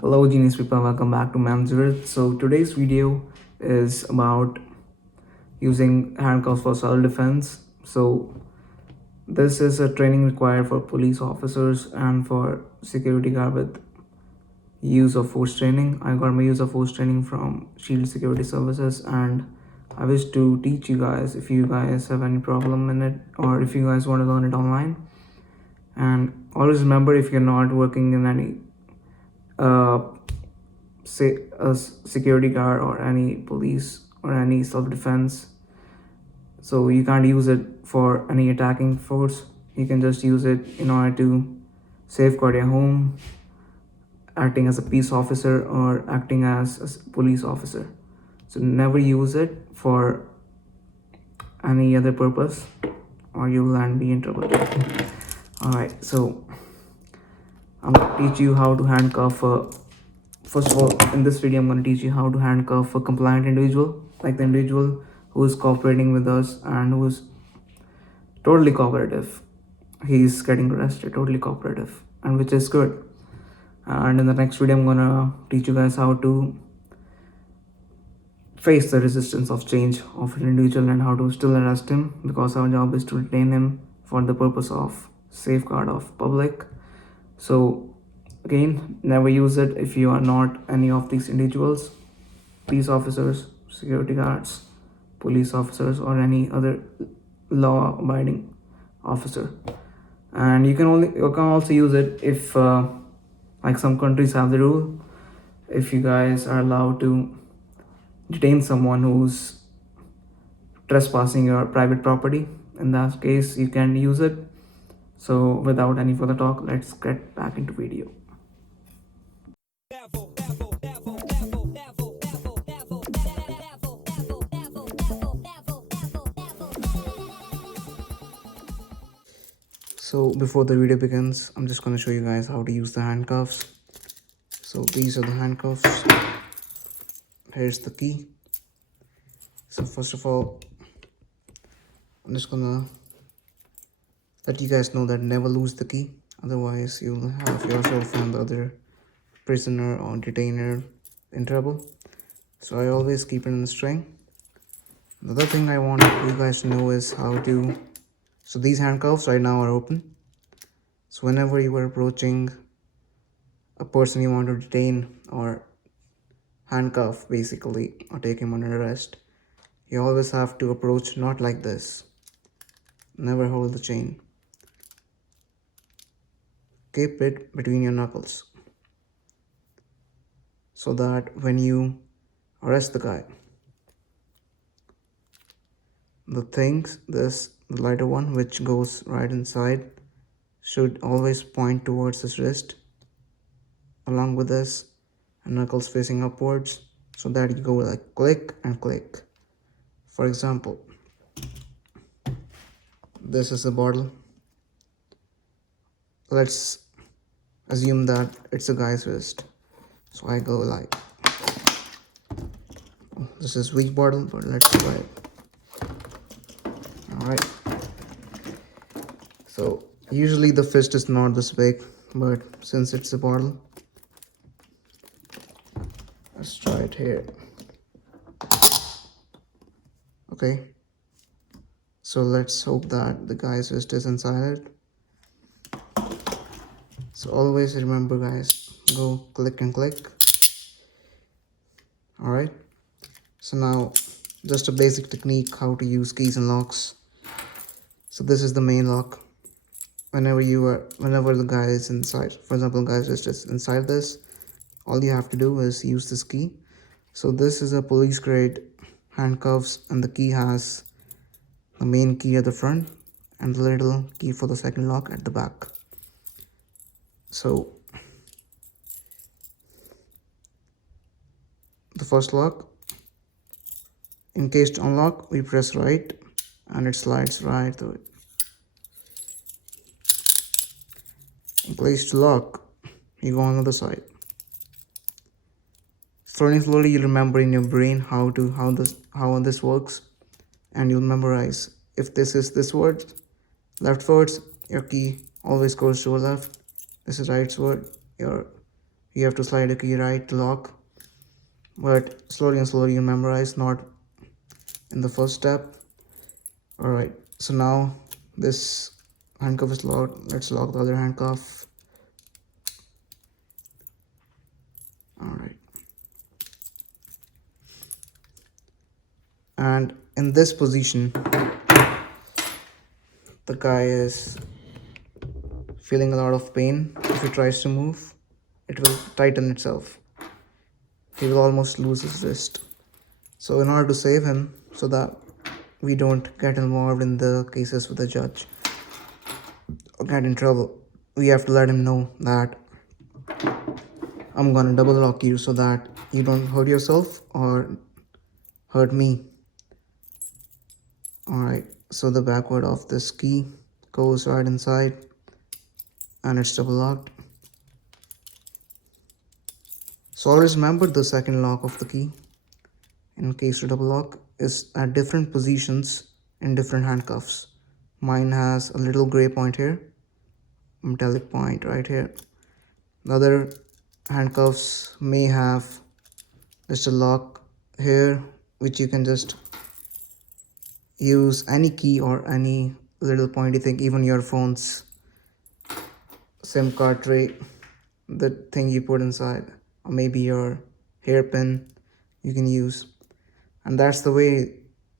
Hello genius people, welcome back to Mamzurit. So today's video is about using handcuffs for self-defense. So this is a training required for police officers and for security guard with use of force training. I got my use of force training from Shield Security Services, and I wish to teach you guys if you guys have any problem in it or if you guys want to learn it online. And always remember, if you're not working in any uh, say a security guard or any police or any self-defense, so you can't use it for any attacking force. You can just use it in order to safeguard your home, acting as a peace officer or acting as a police officer. So never use it for any other purpose or you'll land be in trouble. All right, so I'm gonna teach you how to handcuff first of all, in this video, I'm going to teach you how to handcuff a compliant individual, like the individual who is cooperating with us and who is totally cooperative. He's getting arrested, totally cooperative, and which is good. And in the next video, I'm going to teach you guys how to face the resistance of change of an individual and how to still arrest him, because our job is to detain him for the purpose of safeguard of public. So again, never use it if you are not any of these individuals: peace officers, security guards, police officers, or any other law abiding officer. And you can also use it if like some countries have the rule, if you guys are allowed to detain someone who's trespassing your private property. In that case, you can use it. So without any further talk, let's get back into video. So before the video begins, I'm just going to show you guys how to use the handcuffs. So these are the handcuffs. Here's the key. So first of all, I'm just gonna let you guys know that never lose the key, otherwise you'll have yourself and the other prisoner or detainer in trouble. So I always keep it in the string. The other thing I want you guys to know is how to, so these handcuffs right now are open. So whenever you are approaching a person you want to detain or handcuff basically, or take him under arrest, you always have to approach not like this. Never hold the chain. Keep it between your knuckles so that when you arrest the guy, the lighter one which goes right inside should always point towards his wrist, along with this, and knuckles facing upwards, so that you go like click and click. For example, this is a bottle. Let's assume that it's a guy's wrist. So I go like, this is weak bottle, but let's try it. Alright. So usually the fist is not this big, but since it's a bottle, let's try it here. Okay. So let's hope that the guy's wrist is inside it. So always remember guys, go click and click. Alright. So now just a basic technique how to use keys and locks. So this is the main lock. Whenever the guy is inside, for example, guy's wrist is inside this, all you have to do is use this key. So this is a police grade handcuffs, and the key has the main key at the front and the little key for the second lock at the back. So the first lock, in case to unlock, we press right and it slides right through it. In place to lock, you go on the other side. Slowly you'll remember in your brain how this works, and you'll memorize. If this is this word, leftwards, your key always goes to a left. This is right word, you you have to slide a key right to lock, but slowly and slowly you memorize, not in the first step. All right, so now this handcuff is locked. Let's lock the other handcuff. All right, and in this position the guy is feeling a lot of pain. If he tries to move, it will tighten itself. He will almost lose his wrist. So in order to save him, so that we don't get involved in the cases with the judge or get in trouble, we have to let him know that I'm gonna double lock you so that you don't hurt yourself or hurt me. Alright, so the backward of this key goes right inside and it's double locked. So always remember the second lock of the key in case to double lock is at different positions in different handcuffs. Mine has a little gray point here, metallic point right here. The other handcuffs may have just a lock here, which you can just use any key or any little pointy thing, even your phone's SIM card tray, the thing you put inside, or maybe your hairpin you can use. And that's the way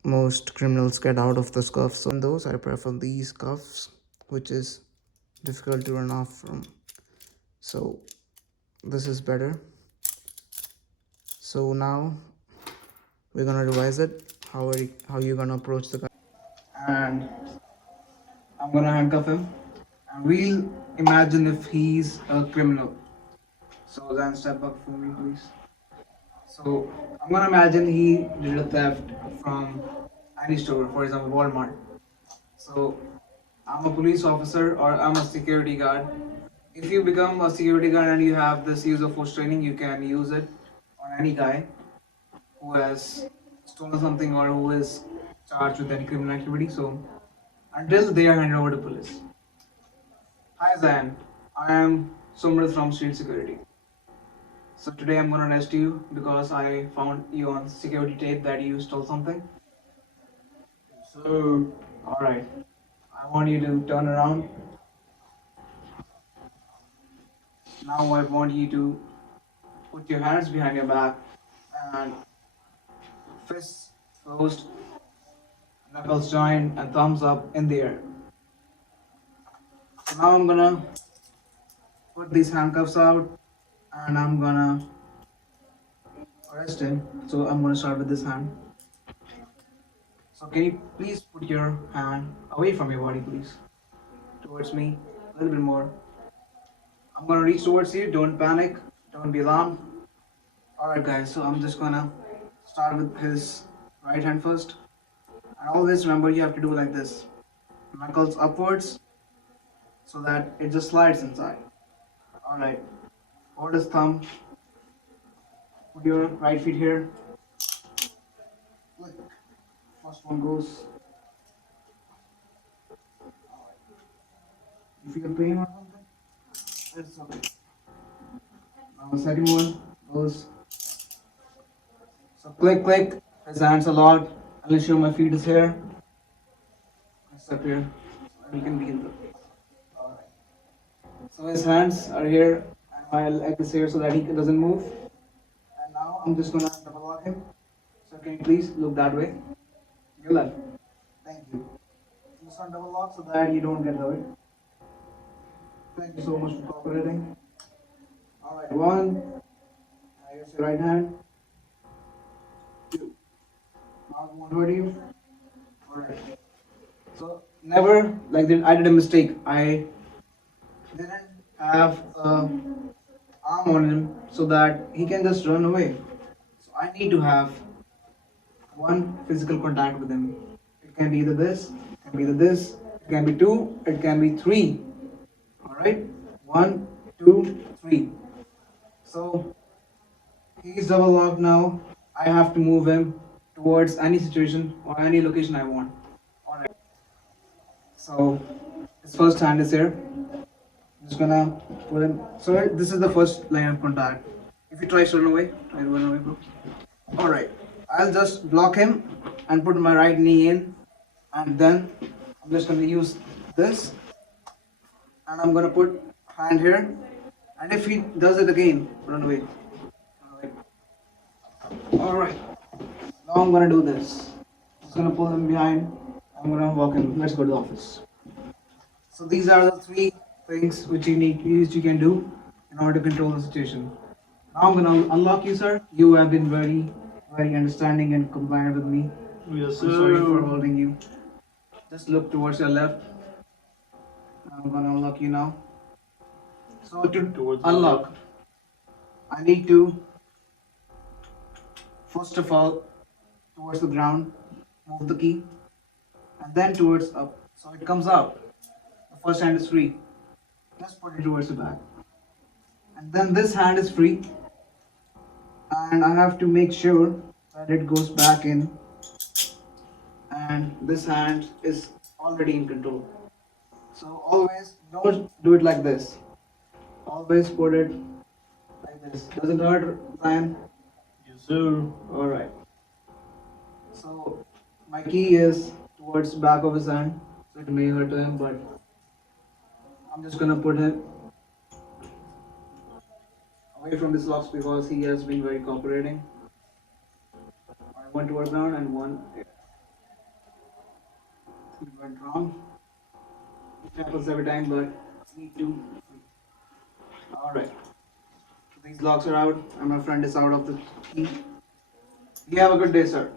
most criminals get out of the cuffs. So in those, I prefer these cuffs, which is difficult to run off from. So this is better. So now we're gonna revise it. How you gonna approach the guy? And I'm gonna handcuff him. And we'll imagine if he's a criminal. So then step up for me, please. So I'm gonna imagine he did a theft from any store, for example, Walmart. So I'm a police officer or I'm a security guard. If you become a security guard and you have this use of force training, you can use it on any guy who has stolen something or who is charged with any criminal activity. So until they are handed over to police. Hi Zayn, I am Sumrit from Street Security. So today I'm gonna arrest you because I found you on security tape that you stole something. So, alright. I want you to turn around. Now I want you to put your hands behind your back and fists closed, knuckles joined, and thumbs up in the air. So now I'm gonna put these handcuffs out and I'm gonna arrest him. So I'm gonna start with this hand. So can you please put your hand away from your body, please? Towards me, a little bit more. I'm gonna reach towards you, don't panic, don't be alarmed. Alright guys, so I'm just gonna start with his right hand first. And always remember you have to do like this. Knuckles upwards so that it just slides inside. Alright, hold his thumb. Put your right feet here. Click. First one goes. You feel pain or something? It's okay. Now the second one goes. So click, click. His hands are locked. I'll ensure my feet is here. It's up here. So you can begin the. Alright. So his hands are here and my leg is here so that he doesn't move. And now I'm just gonna double lock him. So can you please look that way? Your left. Thank you. I'm just gonna double lock so that you don't get hurt. Thank you so much for cooperating. Alright, one. Now here's your right hand. Two. Now it won't hurt you. Alright. So never like that I did a mistake. I didn't have a arm on him so that he can just run away. So I need to have one physical contact with him. It can be either this, it can be either this, it can be two, it can be three. Alright? 1, 2, 3. So he's double locked now. I have to move him towards any situation or any location I want. Alright. So his first hand is here. Just gonna put him. So this is the first line of contact. If he tries to run away, try to run away, bro. All right. I'll just block him and put my right knee in, and then I'm just gonna use this, and I'm gonna put hand here. And if he does it again, run away. All right. Now I'm gonna do this. Just gonna pull him behind. I'm gonna walk him. Let's go to the office. So these are the three things which you can do in order to control the situation. Now I'm gonna unlock you, sir. You have been very understanding and compliant with me. Yes, I'm sir. sorry for holding you. Just look towards your left. I'm gonna unlock you now. So to Towards my unlock, left. I need to first of all towards the ground, move the key, and then towards up. So it comes out. The first hand is free. Just put it towards the back. And then this hand is free. And I have to make sure that it goes back in. And this hand is already in control. So always don't do it like this. Always put it like this. Does it hurt, Zayn? Yes, sir. Alright. So my key is towards back of his hand. So it may hurt him, but I'm just gonna put him away from this locks because he has been very cooperating. One towards ground and one it went wrong. It happens every time, but need to. Alright. These locks are out and my friend is out of the key. You have a good day, sir.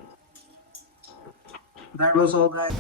That was all, guys.